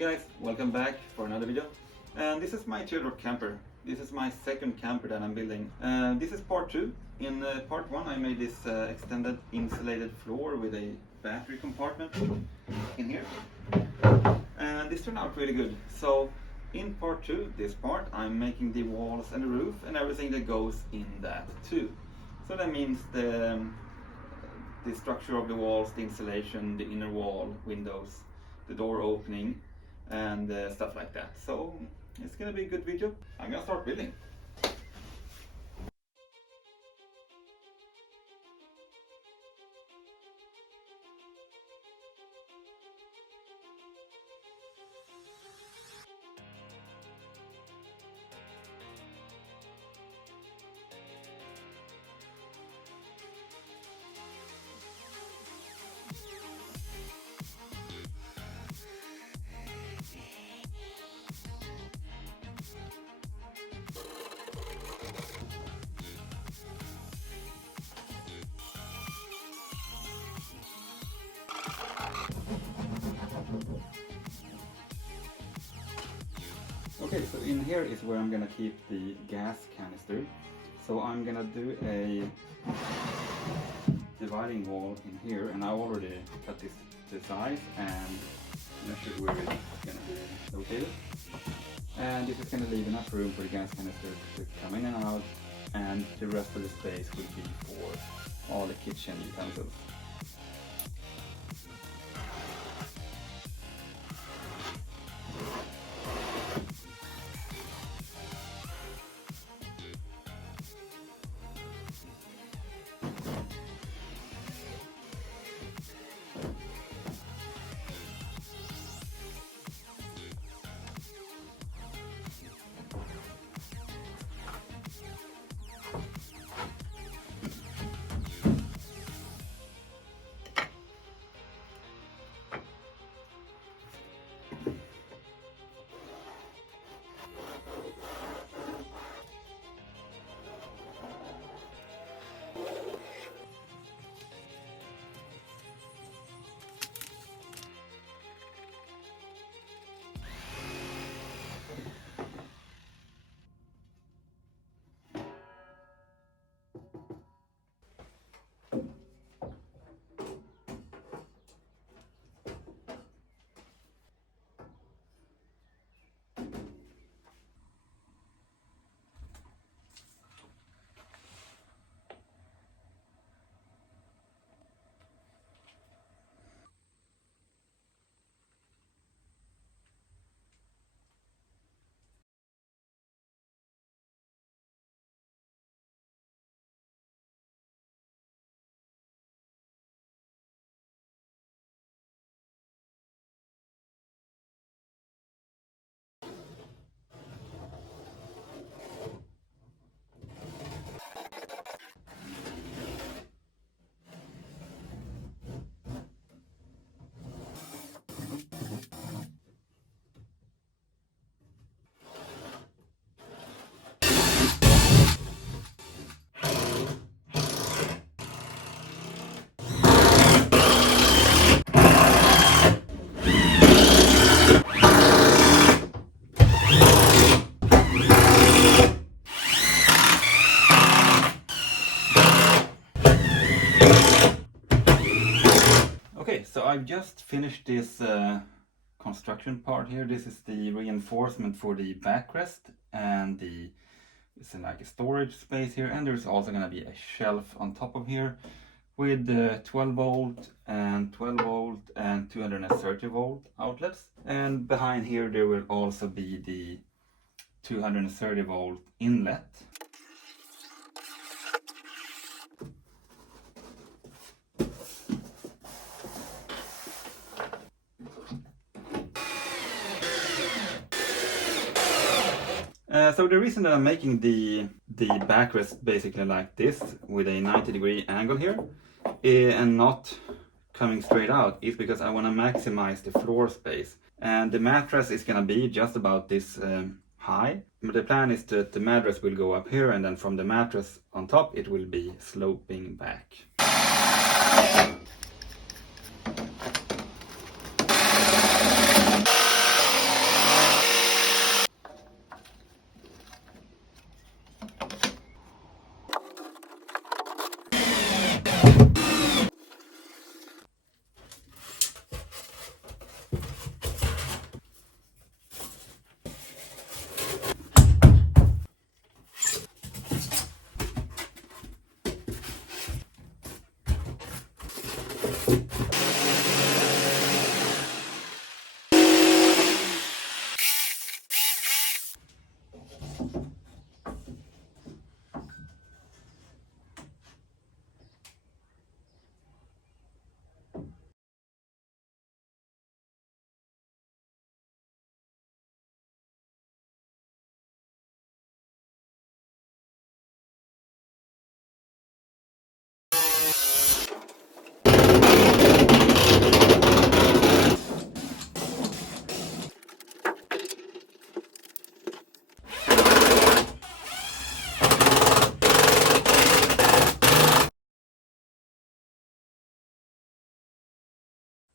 guys, welcome back for another video. And this is my Teardrop camper. This is my second camper that I'm building. This is part 2. In part 1 I made this extended insulated floor with a battery compartment in here. And this turned out really good. So in part 2, this part, I'm making the walls and the roof and everything that goes in that too. So that means the structure of the walls, the insulation, the inner wall, windows, the door opening, and stuff like that. So it's gonna be a good video. I'm gonna start building. Okay, so in here is where I'm gonna keep the gas canister. So I'm gonna do a dividing wall in here, and I already cut this to size and measured where it's gonna be located. And this is gonna leave enough room for the gas canister to come in and out, and the rest of the space will be for all the kitchen utensils. So I've just finished this construction part here. This is the reinforcement for the backrest, and it's like a storage space here, and there's also going to be a shelf on top of here with 12 volt and 12 volt and 230 volt outlets, and behind here there will also be the 230 volt inlet. So the reason that I'm making the backrest basically like this with a 90-degree angle here and not coming straight out is because I want to maximize the floor space, and the mattress is gonna be just about this high. But the plan is that the mattress will go up here, and then from the mattress on top it will be sloping back.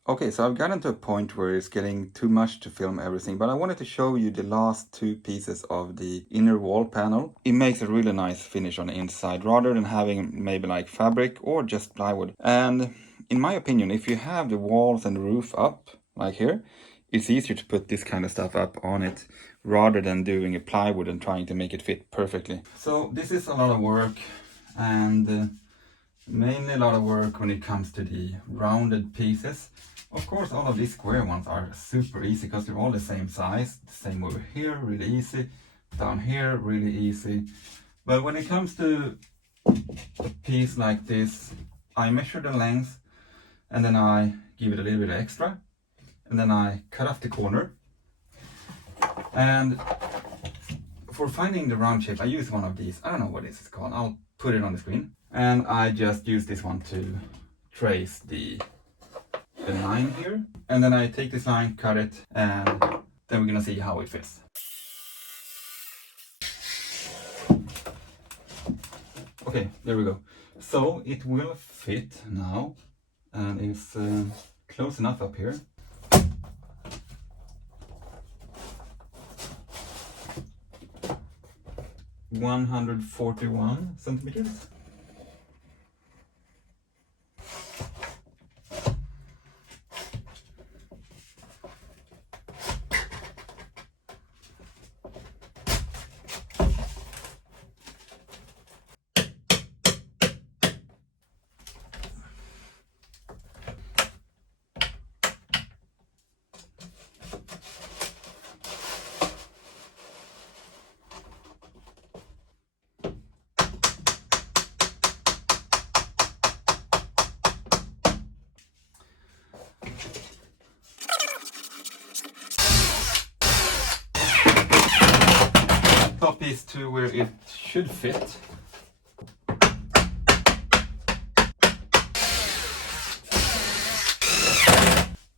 Okay, so I've gotten to a point where it's getting too much to film everything, but I wanted to show you the last two pieces of the inner wall panel. It makes a really nice finish on the inside, rather than having maybe like fabric or just plywood. And in my opinion, if you have the walls and the roof up, like here, it's easier to put this kind of stuff up on it, rather than doing a plywood and trying to make it fit perfectly. So this is a lot of work, and mainly a lot of work when it comes to the rounded pieces. Of course, all of these square ones are super easy because they're all the same size. The same over here, really easy. Down here, really easy. But when it comes to a piece like this, I measure the length and then I give it a little bit extra. And then I cut off the corner. And for finding the round shape, I use one of these. I don't know what this is called. I'll put it on the screen. And I just use this one to trace the line here. And then I take this line, cut it, and then we're gonna see how it fits. Okay, there we go. So it will fit now, and it's close enough up here. (141 centimeters). Top is to where it should fit.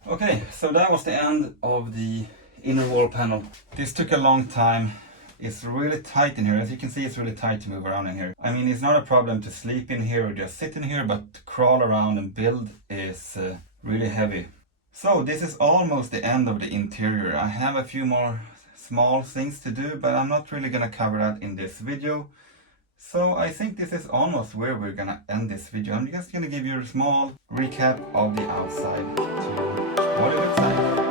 Okay, so that was the end of the inner wall panel. This took a long time. It's really tight in here. As you can see, it's really tight to move around in here. I mean, it's not a problem to sleep in here or just sit in here, but to crawl around and build is really heavy. So this is almost the end of the interior. I have a few more small things to do, but I'm not really gonna cover that in this video. So I think this is almost where we're gonna end this video. I'm just gonna give you a small recap of the outside to what it looks like.